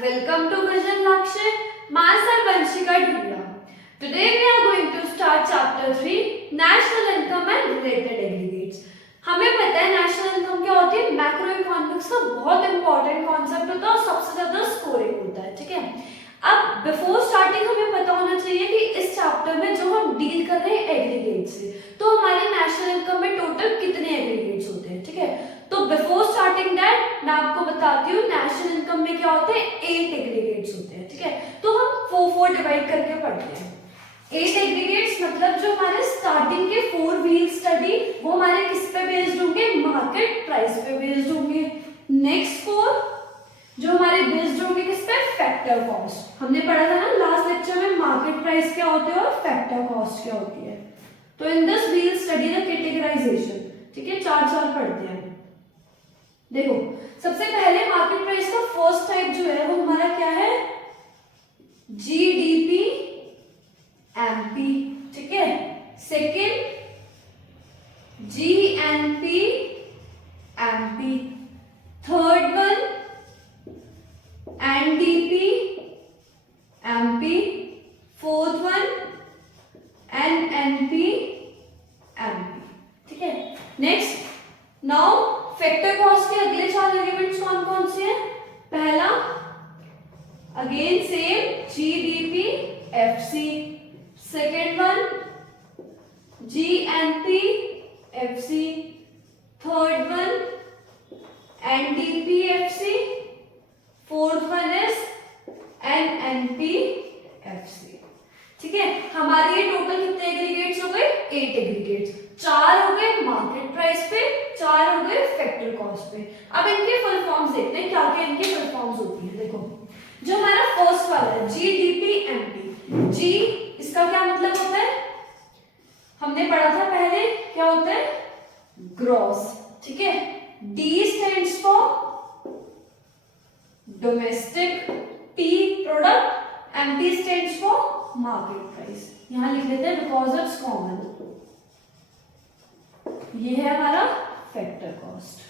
welcome to Vision Lakshya. Myself Vanshika Dhula. Today we are going to start chapter 3 National Income and Related Aggregates. हमें पता है national income क्या होती है, macro economics का बहुत इंपॉर्टेंट कॉन्सेप्ट होता है और सबसे ज्यादा स्कोरिंग होता है, ठीक है। अब बिफोर स्टार्टिंग हमें पता होना चाहिए कि इस चैप्टर में जो हम डील कर रहे हैं एग्रीगेट से, तो हमारे नेशनल इनकम में टोटल कितने एग्रीगेट्स होते हैं, ठीक है। तो बिफोर स्टार्टिंग दैट मैं आपको बताती हूँ नेशनल इनकम में क्या होते हैं, 8 एग्रीगेट्स होते हैं, ठीक है। तो हम 4 डिवाइड करके पढ़ते हैं। 8 एग्रीगेट्स मतलब जो हमारे स्टार्टिंग के 4 व्हील स्टडी वो हमारे किस पे बेस्ड होंगे, मार्केट प्राइस पे बेस्ड होंगे। नेक्स्ट 4 जो हमारे बेस्ड होंगे किस पे, फैक्टर कॉस्ट। हमने पढ़ा था ना लास्ट लेक्चर में मार्केट प्राइस क्या होती है और फैक्टर कॉस्ट क्या होती है। तो in this we'll study the categorisation, ठीक है। 4 पढ़ते हैं। देखो सबसे पहले मार्केट प्राइस का फर्स्ट टाइप जो है वो हमारा क्या है, जीडीपी एमपी, ठीक है। Second GNP MP, third one NDP MP, fourth one NNP MP, ठीक है। नेक्स्ट नाउ फैक्टर कॉस्ट के अगले 4 एलिमेंट्स कौन कौन से हैं। पहला again same GDP FC, second one GNP FC, third one NDP FC, fourth one is NNP FC, ठीक है। हमारे ये टोटल कितने एग्रीगेट्स हो गए, 8 एग्रीगेट्स। 4 हो गए मार्केट प्राइस पे, 4 हो गए फैक्टर कॉस्ट पे। अब इनके फुल फॉर्म्स देखते हैं क्या क्या इनकी फुल फॉर्म्स होती है। देखो जो हमारा फर्स्ट वाला है जीडीपी एमपी, जी इसका क्या मतलब होता है, हमने पढ़ा था पहले क्या होता है, ग्रॉस, ठीक है। D stands for domestic, T product, MP stands for market price. यहां लिख लेते हैं बिकॉज इट्स कॉमन। ये है हमारा factor cost.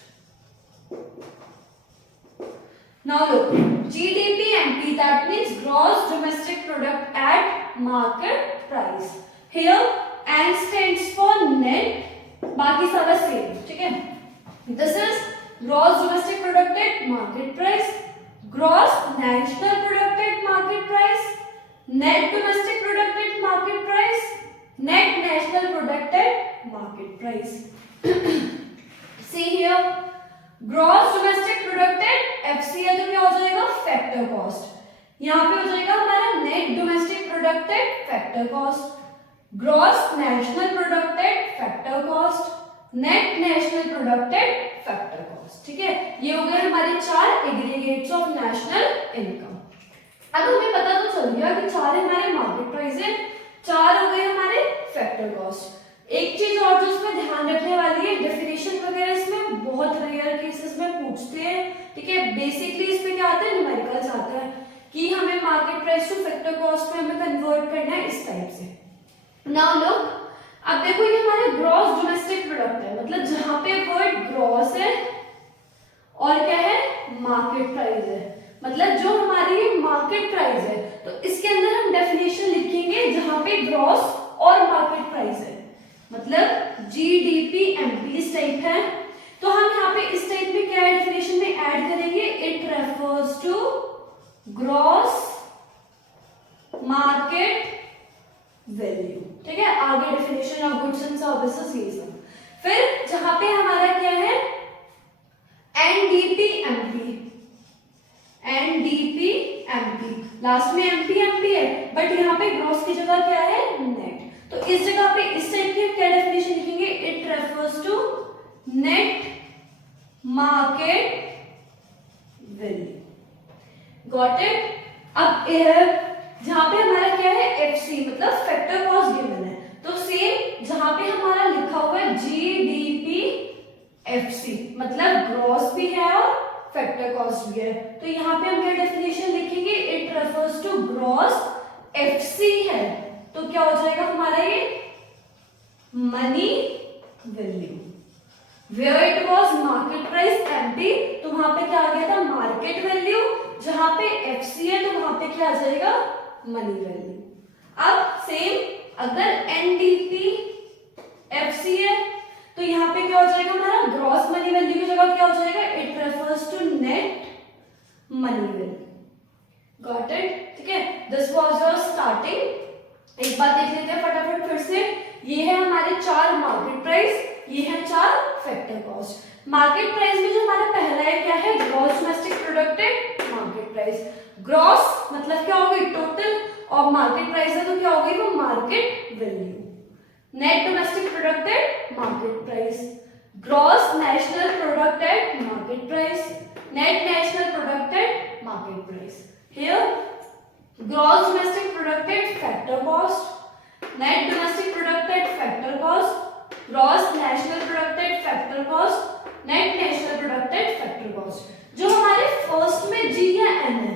Now look GDP MP that means gross domestic product at market price. Here N stands for net, बाकी सारा same, ठीक है। This is gross domestic product at market price, gross national product at market price, net domestic product at market price, net national product at market price. See here, gross domestic product at FC है तो क्या हो जाएगा, factor cost. यहाँ पे हो जाएगा हमारा net domestic product eight factor cost, gross national product eight factor cost, net national product eight factor cost, ठीक है। ये हो गए हमारे 4 एग्रीगेट्स ऑफ नेशनल इनकम। अब हमें पता तो चल गया कि 4 हमारे मार्केट प्राइस है, 4 हो गए हमारे फैक्टर कॉस्ट। एक चीज और जो इसमें ध्यान रखने वाली है, डेफिनेशन वगैरह इसमें बहुत रेयर केसेस में पूछते हैं, ठीक है। बेसिकली इसमें क्या आता है, न्यूमेरिकल्स आता है कि हमें market price two factor cost में हमें कन्वर्ट करना है इस टाइप से। नाउ लुक, अब देखो ये हमारे ग्रॉस डोमेस्टिक प्रोडक्ट है, मतलब जहां पे वर्ड ग्रॉस है और क्या है, मार्केट प्राइस है, मतलब जो हमारी ये मार्केट प्राइस है तो इसके अंदर हम डेफिनेशन लिखेंगे जहां पे ग्रॉस और मार्केट प्राइस है, मतलब जीडीपी एमपी इस टाइप है। तो हम यहाँ पे इस टाइप में क्या डेफिनेशन में ऐड करेंगे, it refers to gross market value, ठीक है। आगे definition of goods and services ये सब। फिर जहां पे हमारा क्या है, NDP MP, NDP MP, last में एमपी एमपी है बट यहाँ पे ग्रॉस की जगह क्या है, नेट। तो इस जगह पे इस टाइप की क्या डेफिनेशन लिखेंगे, it refers to net market value. Got it. अब जहां पे हमारा क्या है, एफसी मतलब फैक्टर कॉस्ट गिवन है, तो सेम जहां पे हमारा लिखा हुआ है जीडीपी एफसी मतलब ग्रॉस भी है और फैक्टर कॉस्ट भी है, तो यहाँ पे हम क्या डेफिनेशन लिखेंगे, it refers to gross FC है तो क्या हो जाएगा हमारा ये money value. Where it was market price MP, तो वहां पे क्या आ गया था मार्केट वैल्यू, जहां पे एफ क्या आ जाएगा, मनी वैल्यू। अब सेम अगर एनडीपी एफसी है तो यहाँ पे क्या हो जाएगा हमारा, ग्रॉस मनी वैल्यू की जगह क्या हो जाएगा, it refers to net money value. Got it, ठीक है। This was your starting. एक बात देख लेते हैं फटाफट फिर से। ये है हमारे 4 मार्केट प्राइस, ये है 4 फैक्टर कॉस्ट। मार्केट प्राइस में जो हमारा पहला है क्या है, ग्रॉस डोमेस्टिक प्रोडक्ट है मार्केट प्राइस। ग्रॉस मतलब क्या होगी, टोटल, और मार्केट प्राइस है तो क्या होगी वो, market value. Net domestic product at market price, gross national product at market price, net national product at market price. Here gross domestic product at factor cost, net domestic product at factor cost, gross national product at factor cost, net national product at factor cost। जो हमारे first में G या N है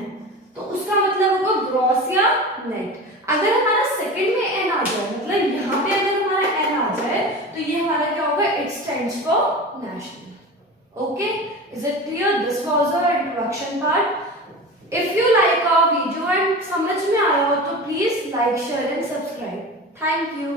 तो उसका मतलब होगा gross या नेट। अगर हमारा सेकंड में N आ जाए, मतलब यहाँ पे अगर हमारा N आ जाए तो ये हमारा क्या होगा, it stands for national. Okay, is it clear? This was our introduction part. If you like our video and समझ में आया हो तो please like, share and subscribe. Thank you.